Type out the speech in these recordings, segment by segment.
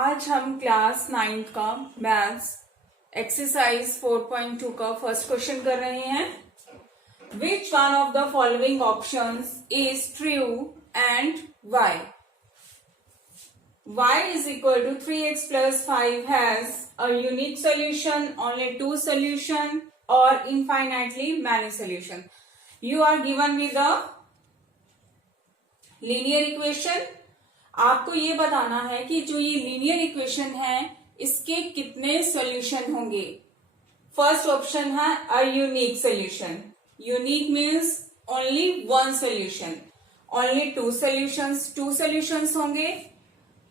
आज हम क्लास 9 का मैथ्स एक्सरसाइज 4.2 का फर्स्ट क्वेश्चन कर रहे हैं। Which one of the following options is true and why? y is equal to 3x plus 5 has a unique solution, only two solution, or infinitely many solution. You are given with a linear equation. आपको ये बताना है कि जो ये linear equation है इसके कितने सॉल्यूशन होंगे। फर्स्ट ऑप्शन है a unique solution. Unique means only one solution, only two solutions होंगे,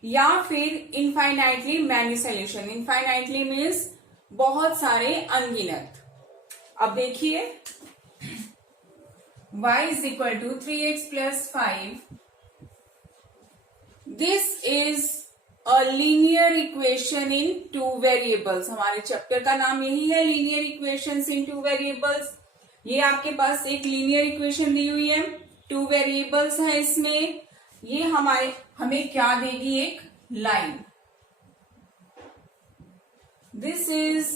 या फिर infinitely many solution. Infinitely means बहुत सारे अनगिनत। अब देखिए y is equal to 3x plus 5. This is a linear equation in two variables. हमारे चैप्टर का नाम यही है, लीनियर इक्वेशंस इन टू वेरिएबल्स। ये आपके पास एक लीनियर इक्वेशन दी हुई है, टू वेरिएबल्स है इसमें। ये हमें क्या देगी? एक line. This is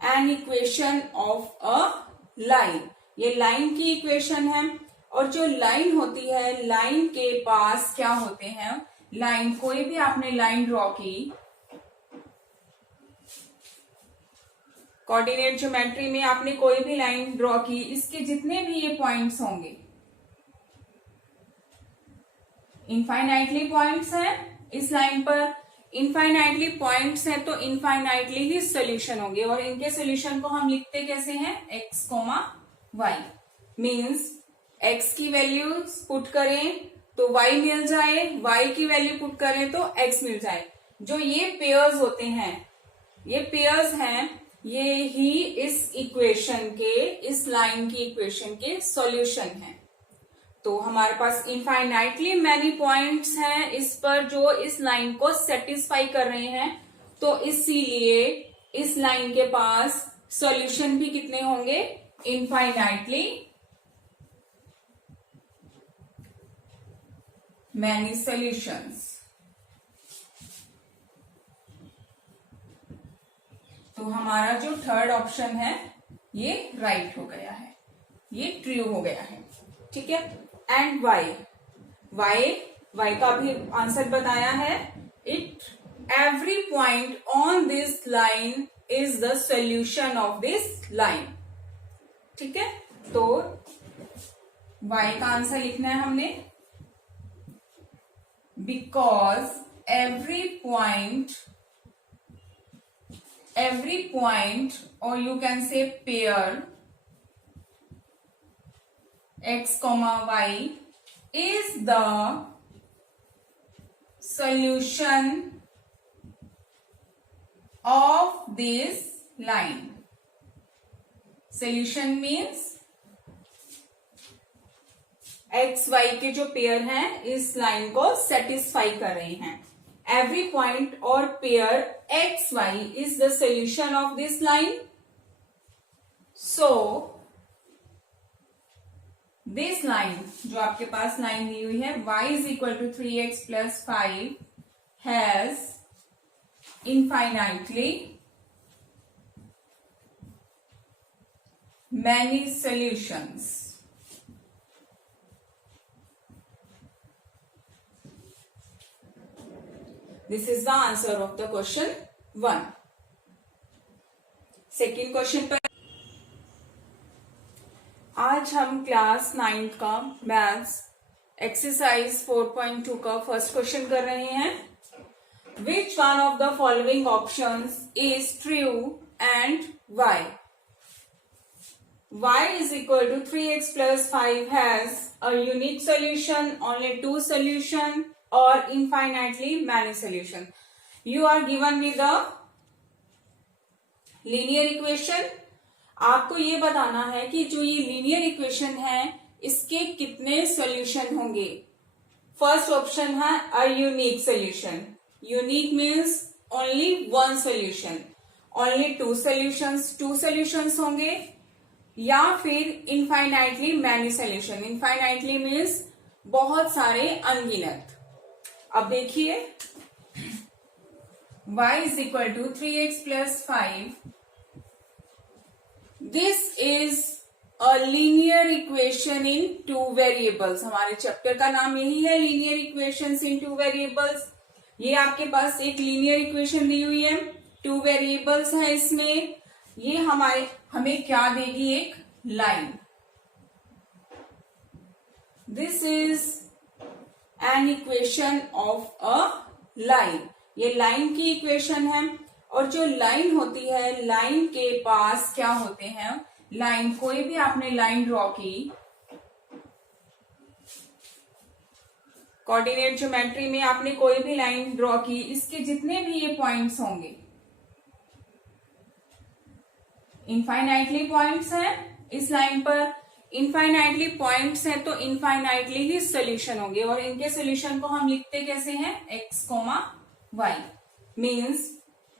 an equation of a line. ये लाइन की इक्वेशन है। और जो लाइन होती है, लाइन के पास क्या होते हैं? लाइन, कोई भी आपने लाइन ड्रॉ की, कोऑर्डिनेट ज्योमेट्री में आपने कोई भी लाइन ड्रॉ की, इसके जितने भी ये पॉइंट्स होंगे, इनफाइनाइटली पॉइंट्स हैं इस लाइन पर। इनफाइनाइटली पॉइंट्स हैं तो इनफाइनाइटली ही सोल्यूशन होंगे। और इनके सोल्यूशन को हम लिखते कैसे हैं? x, y। मीन्स x की वैल्यू पुट करें तो y मिल जाए, y की वैल्यू पुट करें तो x मिल जाए। जो ये पेयर्स होते हैं, ये पेयर्स हैं, ये ही इस इक्वेशन के, इस लाइन की इक्वेशन के सॉल्यूशन हैं। तो हमारे पास इनफाइनाइटली मैनी पॉइंट्स हैं इस पर जो इस लाइन को सेटिस्फाई कर रहे हैं। तो इसीलिए इस लाइन के पास सॉल्यूशन भी कितने होंगे? Infinitely many solutions. तो हमारा जो थर्ड ऑप्शन है ये राइट हो गया है, ये ट्रू हो गया है। ठीक है। एंड y का भी आंसर बताया है। It every point on this line is the solution of this line. ठीक है। तो y का आंसर लिखना है हमने, because every point or you can say pair x, y is the solution of this line. Solution means x, y के जो pair हैं इस लाइन को सेटिस्फाई कर रहे हैं। Every point or pair x, y is the solution of this line. So this line, जो आपके पास लाइन दी हुई है, y is equal to 3x plus 5 has infinitely many solutions. This is the answer of the question 1. Second question पर आज हम class 9 का maths exercise 4.2 का first question कर रहे हैं। Which one of the following options is true and why? y is equal to 3x plus 5 has a unique solution, only two solution, or infinitely many solution. You are given with a linear equation. आपको ये बताना है कि जो ये linear equation है इसके कितने सॉल्यूशन होंगे। फर्स्ट ऑप्शन है a unique solution. Unique means only one solution, only two solutions होंगे, या फिर infinitely many solution. Infinitely means बहुत सारे अनगिनत। अब देखिए y is equal to 3x plus 5. This is a linear equation in two variables. हमारे चैप्टर का नाम यही है, linear equations in two variables. ये आपके पास एक linear equation दी हुई है, two variables है इसमें. ये हमें क्या देगी? एक line. This is an equation of a line. ये लाइन की इक्वेशन है. और जो लाइन होती है, लाइन के पास क्या होते हैं? लाइन, कोई भी आपने लाइन ड्रॉ की, कोऑर्डिनेट ज्योमेट्री में आपने कोई भी लाइन ड्रॉ की, इसके जितने भी ये पॉइंट्स होंगे, इनफाइनाइटली पॉइंट्स हैं इस लाइन पर. इनफाइनाइटली पॉइंट्स हैं तो इनफाइनाइटली ही सोल्यूशन होंगे. और इनके सोल्यूशन को हम लिखते कैसे हैं? x, y. मीन्स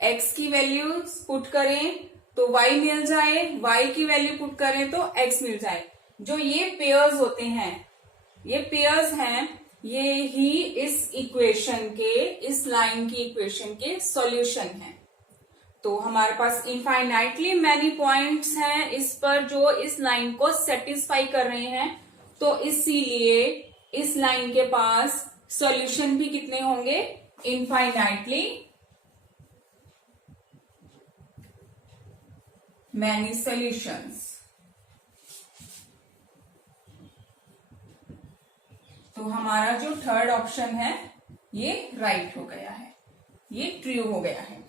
x की वैल्यू पुट करें तो y मिल जाए, y की वैल्यू पुट करें तो x मिल जाए. जो ये पेयर्स होते हैं, ये पेयर्स हैं, ये ही इस इक्वेशन के, इस लाइन की इक्वेशन के सॉल्यूशन हैं. तो हमारे पास इनफाइनाइटली मैनी पॉइंट्स हैं इस पर जो इस लाइन को सेटिस्फाई कर रहे हैं. तो इसीलिए इस लाइन के पास सॉल्यूशन भी कितने होंगे? Infinitely many solutions. तो हमारा जो थर्ड ऑप्शन है ये राइट हो गया है, ये ट्रू हो गया है.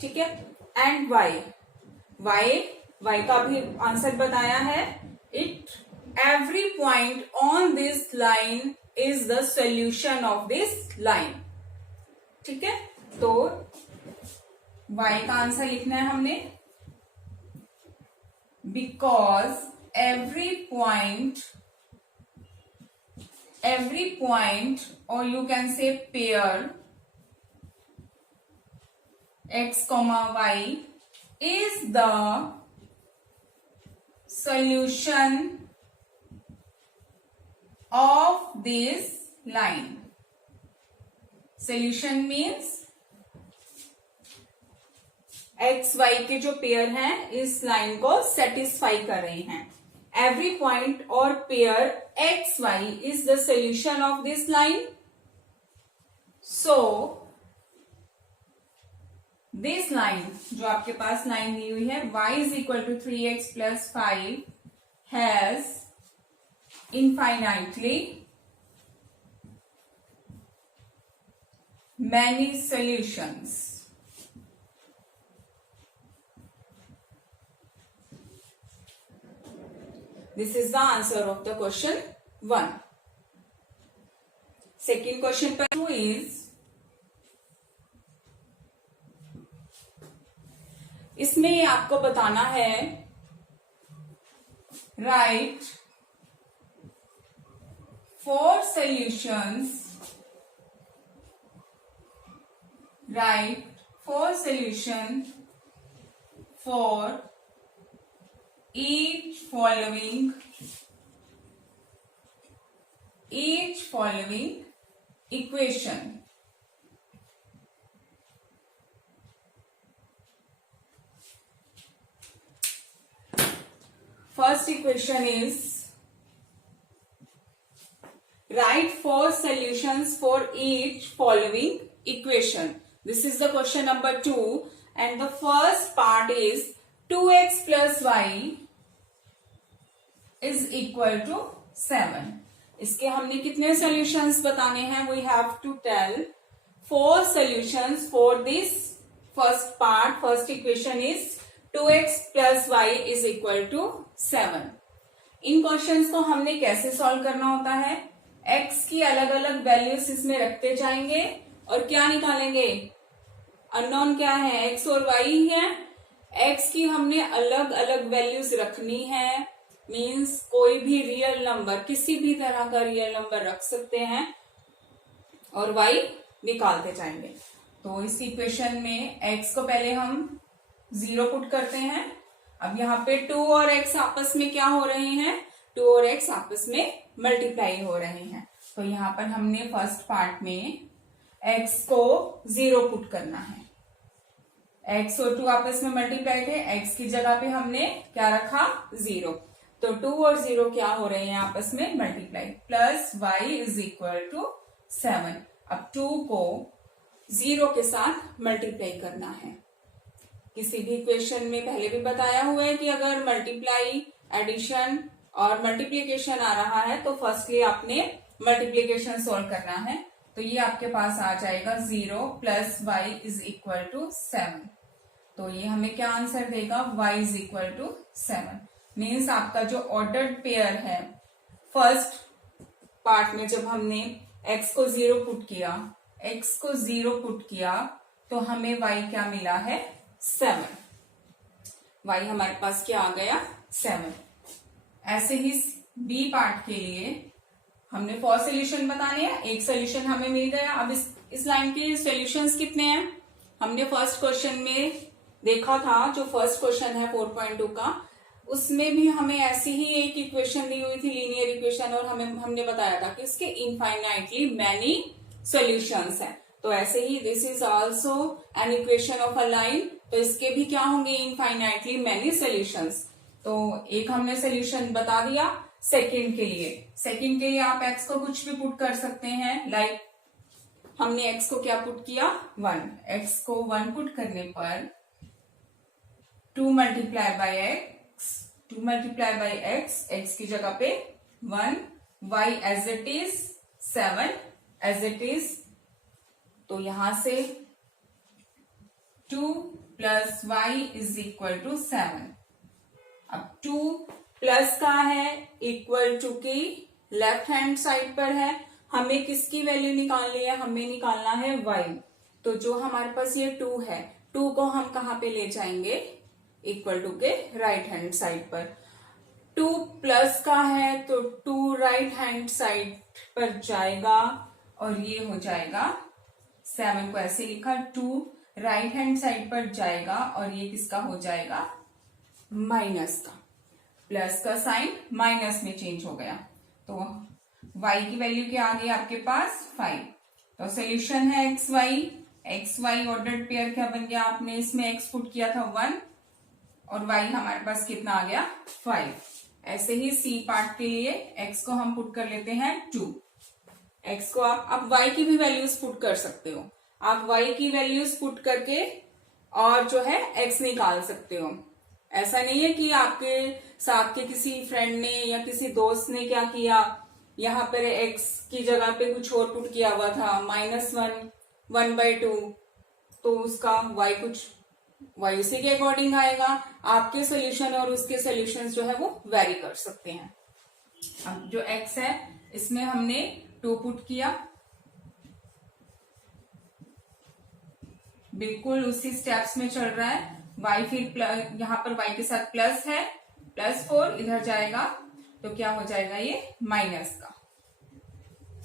ठीक है. एंड y का भी आंसर बताया है. It every point on this line is the solution of this line. ठीक है. तो y का आंसर लिखना है हमने. Because every point or you can say pair x, y is the solution of this line. Solution means x, y के जो pair हैं इस लाइन को सेटिस्फाई कर रहे हैं. Every point or pair x, y is the solution of this line. So, this line, जो आपके पास लाइन दी हुई है, y is equal to 3x plus 5 has infinitely many solutions. This is the answer of the question 1. Second question per 2 is, इसमें ये आपको बताना है, write 4 solutions, write 4 solutions for each following equation. First equation is, write 4 solutions for each following equation. This is the question number 2 and the first part is 2x plus y is equal to 7. इसके हमने कितने solutions बताने हैं? We have to tell 4 solutions for this first part. First equation is 2x plus y is equal to 7. In questions को हमने कैसे solve करना होता है? x की अलग अलग वैल्यूज इसमें रखते जाएंगे और क्या निकालेंगे? अननोन क्या है? x और y ही है. x की हमने अलग अलग वैल्यूज रखनी है. मीन्स कोई भी रियल नंबर, किसी भी तरह का रियल नंबर रख सकते हैं और y निकालते जाएंगे. तो इस इक्वेशन में x को पहले हम 0 पुट करते हैं. अब यहाँ पे 2 और x आपस में क्या हो रहे हैं? 2 और x आपस में मल्टीप्लाई हो रहे हैं. तो यहाँ पर हमने फर्स्ट पार्ट में x को 0 पुट करना है. x और 2 आपस में मल्टीप्लाई थे, x की जगह पे हमने क्या रखा 0, तो 2 और 0 क्या हो रहे हैं आपस में multiply, plus y is equal to 7। अब 2 को 0 के साथ मल्टीप्लाई करना है। किसी भी इक्वेशन में पहले भी बताया हुआ है कि अगर मल्टीप्लाई, एडिशन और मल्टीप्लीकेशन आ रहा है तो फर्स्टली आपने मल्टीप्लीकेशन सोल्व करना है। तो ये आपके पास आ जाएगा 0 plus y is equal to 7। तो ये हमें क्या आंसर देगा, y is equal to 7। Means आपका जो ऑर्डर्ड पेयर है, फर्स्ट पार्ट में जब हमने x को 0 पुट किया तो हमें y क्या मिला है 7। y हमारे पास क्या आ गया 7। ऐसे ही बी पार्ट के लिए हमने 4 सोल्यूशन बताने हैं, एक सोल्यूशन हमें मिल गया। अब इस लाइन के सोल्यूशंस कितने हैं, हमने फर्स्ट क्वेश्चन में देखा था, जो फर्स्ट क्वेश्चन है 4.2 का, उसमें भी हमें ऐसी ही एक इक्वेशन दी हुई थी, लीनियर इक्वेशन, और हमने बताया था कि इसके इनफाइनाइटली मैनी सॉल्यूशंस हैं। तो ऐसे ही this is also an equation of a line, तो इसके भी क्या होंगे इनफाइनाइटली मैनी सॉल्यूशंस। तो एक हमने सॉल्यूशन बता दिया। सेकंड के लिए आप x को कुछ भी पुट कर सकते हैं, लाइक हमने x को क्या पुट किया 1, x को 1 पुट करने पर 2 मल्टीप्लाई बाय x की जगह पे 1, y as it is 7 as it is. तो यहां से 2 plus y is equal to 7। अब 2 प्लस का है इक्वल टू की लेफ्ट हैंड साइड पर है, हमें किसकी वैल्यू निकालनी है, हमें निकालना है y। तो जो हमारे पास ये 2 है, 2 को हम कहां पे ले जाएंगे, इक्वल टू के राइट हैंड साइड पर। 2 प्लस का है तो 2 राइट हैंड साइड पर जाएगा और ये हो जाएगा 7 को ऐसे लिखा, 2 राइट हैंड साइड पर जाएगा और ये किसका हो जाएगा माइनस का, प्लस का साइन माइनस में चेंज हो गया। तो y की वैल्यू क्या आ गई आपके पास 5। तो सोल्यूशन है xy ऑर्डर्ड पेयर क्या बन गया, आपने इसमें x पुट किया था 1 और y हमारे पास कितना आ गया 5। ऐसे ही सी पार्ट के लिए x को हम पुट कर लेते हैं 2। x को आप y की भी वैल्यूज पुट कर सकते हो, आप y की वैल्यूज पुट करके और जो है x निकाल सकते हो। ऐसा नहीं है कि आपके साथ के किसी फ्रेंड ने या किसी दोस्त ने क्या किया, यहाँ पर x की जगह पे कुछ और पुट किया हुआ था -1 1/2, तो उसका y उसी के अकॉर्डिंग आएगा। आपके सोल्यूशन और उसके सोल्यूशन जो है वो वेरी कर सकते हैं। अब जो x है इसमें हमने 2 पुट किया, बिल्कुल उसी स्टेप्स में चल रहा है। y फिर यहाँ पर y के साथ प्लस है, +4 इधर जाएगा तो क्या हो जाएगा ये माइनस का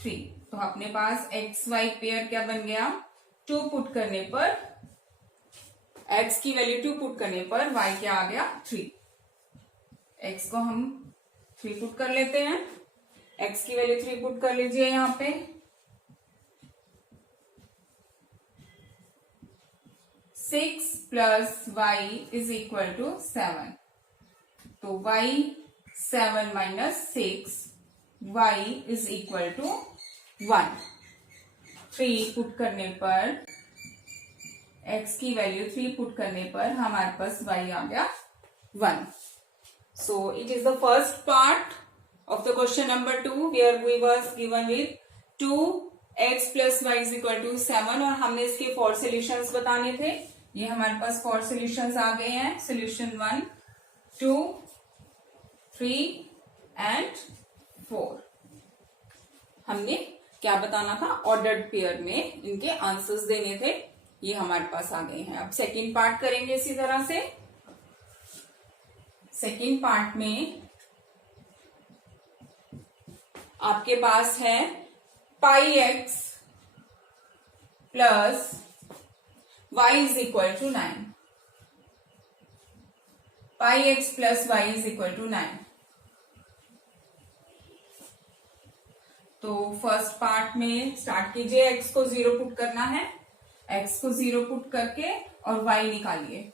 3। तो अपने पास एक्स वाई पेयर क्या बन गया, 2 पुट करने पर x की वैल्यू 2 पुट करने पर y क्या आ गया 3। x को हम 3 पुट कर लेते हैं, x की वैल्यू 3 पुट कर लीजिए यहाँ पे, 6 plus y is equal to 7। तो y 7 minus 6, y is equal to 1। 3 put करने पर x की वैल्यू 3 पुट करने पर हमारे पास y आ गया 1। So it is the first part of the question number 2 where we was given with 2x plus y is equal to 7 और हमने इसके 4 solutions बताने थे। ये हमारे पास 4 solutions आ गए हैं, solution 1, 2, 3 and 4। हमने क्या बताना था, ऑर्डर्ड पेयर में इनके आंसर्स देने थे, ये हमारे पास आ गए हैं। अब सेकंड पार्ट करेंगे इसी तरह से। सेकंड पार्ट में आपके पास है pi x plus y is equal to 9। Pi x plus y is equal to 9। तो फर्स्ट पार्ट में स्टार्ट कीजिए, x को 0 पुट करना है, x को 0 पुट करके और y निकालिए।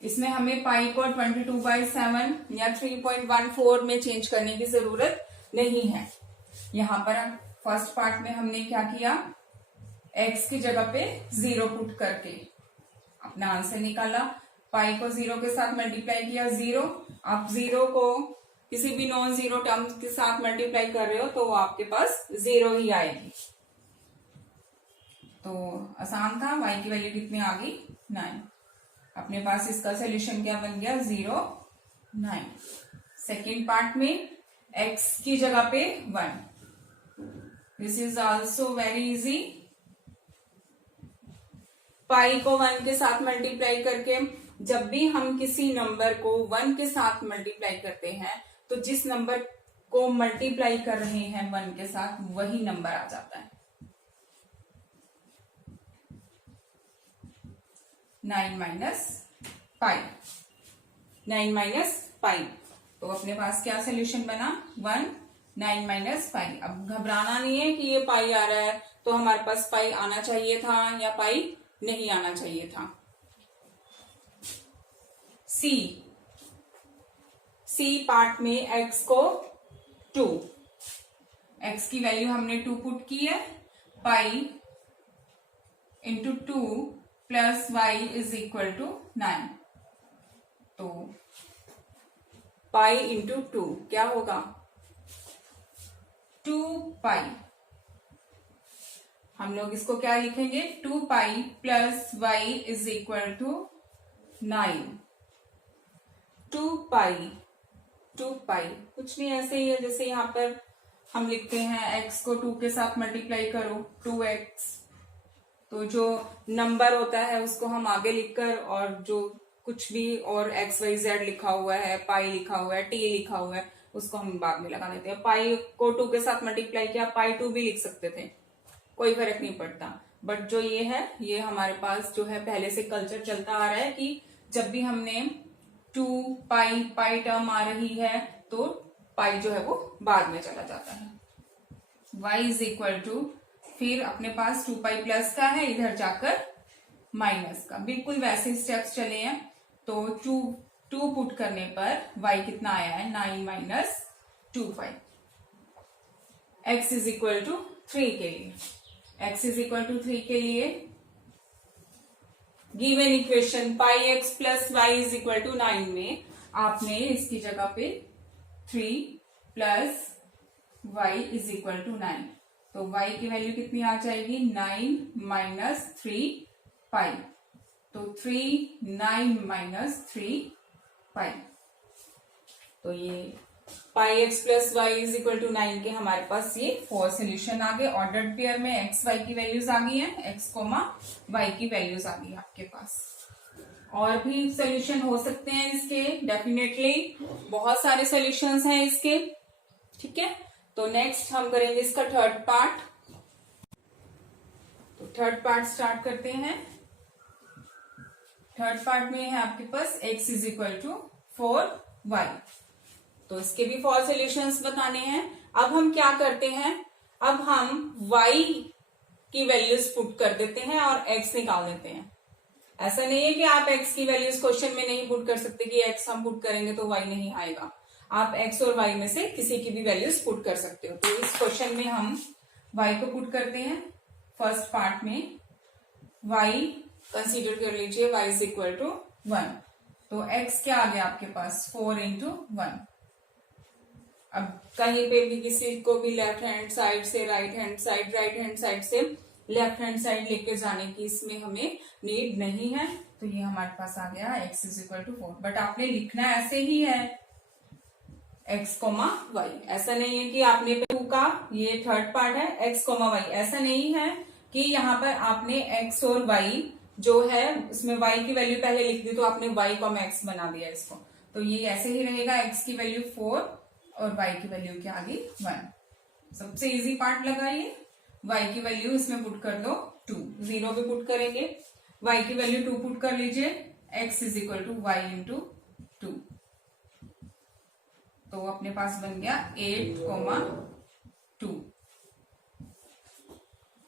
इसमें हमें पाई को 22/7 या 3.14 में चेंज करने की जरूरत नहीं है। यहां पर फर्स्ट पार्ट में हमने क्या किया, x की जगह पे 0 पुट करके अपना आंसर निकाला। पाई को 0 के साथ मल्टीप्लाई किया 0। आप 0 को किसी भी नॉन जीरो टर्म के साथ मल्टीप्लाई कर रहे हो तो वो आपके पास 0 ही आएगी। तो आसान था। y की वैल्यू कितनी आ गई 9। अपने पास इसका सोल्यूशन क्या बन गया 0 9। सेकेंड पार्ट में x की जगह पे 1। This is also very easy. Pi को 1 के साथ मल्टीप्लाई करके, जब भी हम किसी नंबर को 1 के साथ मल्टीप्लाई करते हैं तो जिस नंबर को मल्टीप्लाई कर रहे हैं 1 के साथ वही नंबर आ जाता है। 9 माइनस पाई, 9 माइनस पाई। तो अपने पास क्या सोल्यूशन बना 1 9 माइनस पाई। अब घबराना नहीं है कि ये पाई आ रहा है तो हमारे पास पाई आना चाहिए था या पाई नहीं आना चाहिए था। सी पार्ट में x को 2, x की वैल्यू हमने 2 पुट की है। Pi into 2 plus y is equal to 9। तो पाई इंटू 2 क्या होगा 2 पाई। हम लोग इसको क्या लिखेंगे 2 pi plus y is equal to 9। 2 pi कुछ नहीं, ऐसे ही है जैसे यहाँ पर हम लिखते हैं x को 2 के साथ मल्टीप्लाई करो 2x। तो जो नंबर होता है उसको हम आगे लिखकर, और जो कुछ भी और XYZ लिखा हुआ है, पाई लिखा हुआ है, t लिखा हुआ है, उसको हम बाद में लगा देते हैं। पाई को 2 के साथ मल्टीप्लाई किया, पाई 2 भी लिख सकते थे, कोई फर्क नहीं पड़ता। बट जो ये है, ये हमारे पास जो है पहले से कल्चर चलता आ रहा है कि जब भी हमने 2 पाई टर्म आ रही है तो पाई जो है वो बाद में चला जाता है। y इज इक्वल टू, फिर अपने पास 2 पाई प्लस का है, इधर जाकर माइनस का, बिल्कुल वैसे स्टेप्स चले हैं। तो 2 पुट करने पर y कितना आया है 9 minus 2 pi. x is equal to 3 के लिए, x इज इक्वल टू 3 के लिए given equation pi x plus y is equal to 9 में आपने इसकी जगह पे 3 plus y is equal to 9। तो y की वैल्यू कितनी आ जाएगी 9 माइनस 3 पाई। तो 3 9 माइनस 3 पाई। तो ये pi x plus y is equal to 9 के हमारे पास ये 4 सोल्यूशन आ गए। ऑर्डर्ड पेयर में एक्स वाई की वैल्यूज आ गई है, x कोमा वाई की वैल्यूज आ गई आपके पास। और भी सोल्यूशन हो सकते हैं इसके, डेफिनेटली बहुत सारे सोल्यूशंस हैं इसके, ठीक है। तो नेक्स्ट हम करेंगे इसका थर्ड पार्ट। तो थर्ड पार्ट स्टार्ट करते हैं। थर्ड पार्ट में है आपके पास x is equal to 4y। तो इसके भी 4 सॉल्यूशंस बताने हैं। अब हम क्या करते हैं, अब हम y की वैल्यूज पुट कर देते हैं और x निकाल देते हैं। ऐसा नहीं है कि आप x की वैल्यूज क्वेश्चन में नहीं पुट कर सकते कि x हम पुट करेंगे तो y नहीं आएगा। आप x और y में से किसी की भी वैल्यूज पुट कर सकते हो। तो इस क्वेश्चन में हम y को पुट करते हैं। फर्स्ट पार्ट में y कंसीडर कर लीजिए, y इज इक्वल टू 1। तो x क्या आ गया आपके पास 4 इंटू 1। अब कहीं पे भी किसी को भी लेफ्ट हैंड साइड से राइट हैंड साइड से लेफ्ट हैंड साइड लेके जाने की इसमें हमें नीड नहीं है। तो ये हमारे पास आ गया x is equal to 4। But आपने लिखना ऐसे ही है x कोमा वाई। ऐसा नहीं है कि आपने 2 का, ये थर्ड पार्ट है x कोमा वाई, ऐसा नहीं है कि यहाँ पर आपने x और y जो है उसमें y की वैल्यू पहले लिख दी तो आपने y कोमा x बना दिया इसको। तो ये ऐसे ही रहेगा, x की वैल्यू 4 और y की वैल्यू क्या आ गई 1। सबसे इजी पार्ट लगाइए, y की वैल्यू इसमें पुट कर दो 2, 0 भी पुट करेंगे, y की वैल्यू 2 पुट कर लीजिए, x is equal to y into 2। तो अपने पास बन गया 8, 2।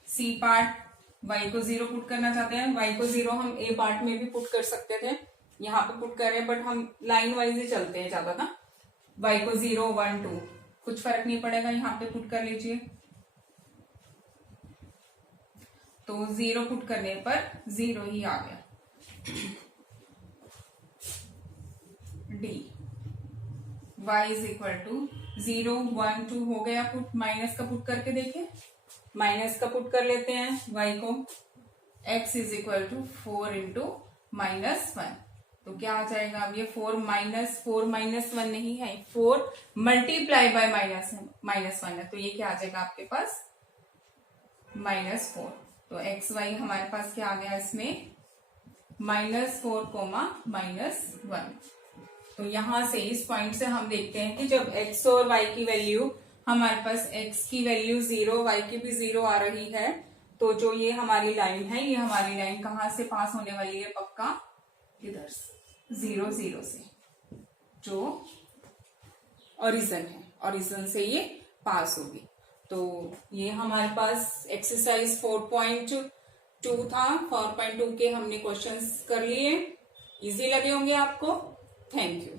सी पार्ट y को 0 पुट करना चाहते हैं। y को 0 हम ए पार्ट में भी पुट कर सकते थे, यहाँ पे पुट कर रहे हैं, बट हम लाइन वाइज ही चलते हैं ज्यादा ना। y को 0 1 2 कुछ फर्क नहीं पड़ेगा, यहाँ पे पुट कर लीजिए। तो 0 पुट करने पर 0 ही आ गया। D y is equal to 0 1 2 हो गया पुट। माइनस का पुट करके देखिए, माइनस का पुट कर लेते हैं y को। x is equal to 4 into -1, तो क्या आ जाएगा अब ये 4 माइनस 1 नहीं है, 4 मल्टीप्लाई बाय -1 है, तो ये क्या आ जाएगा आपके पास -4। तो एक्स वाई हमारे पास क्या आ गया इसमें -4, -1। तो यहां से इस पॉइंट से हम देखते हैं कि जब x और y की वैल्यू, हमारे पास x की वैल्यू 0, y की भी 0 आ रही है, तो जो ये हमारी लाइन है, ये हमारी लाइन कहां से पास होने वाली है पक्का, इधर से 0 0 से, जो ओरिजिन है, ओरिजिन से ये पास होगी। तो ये हमारे पास एक्सरसाइज 4.2 था। 4.2 के हमने क्वेश्चंस कर लिए, इजी लगे होंगे आपको। Thank you.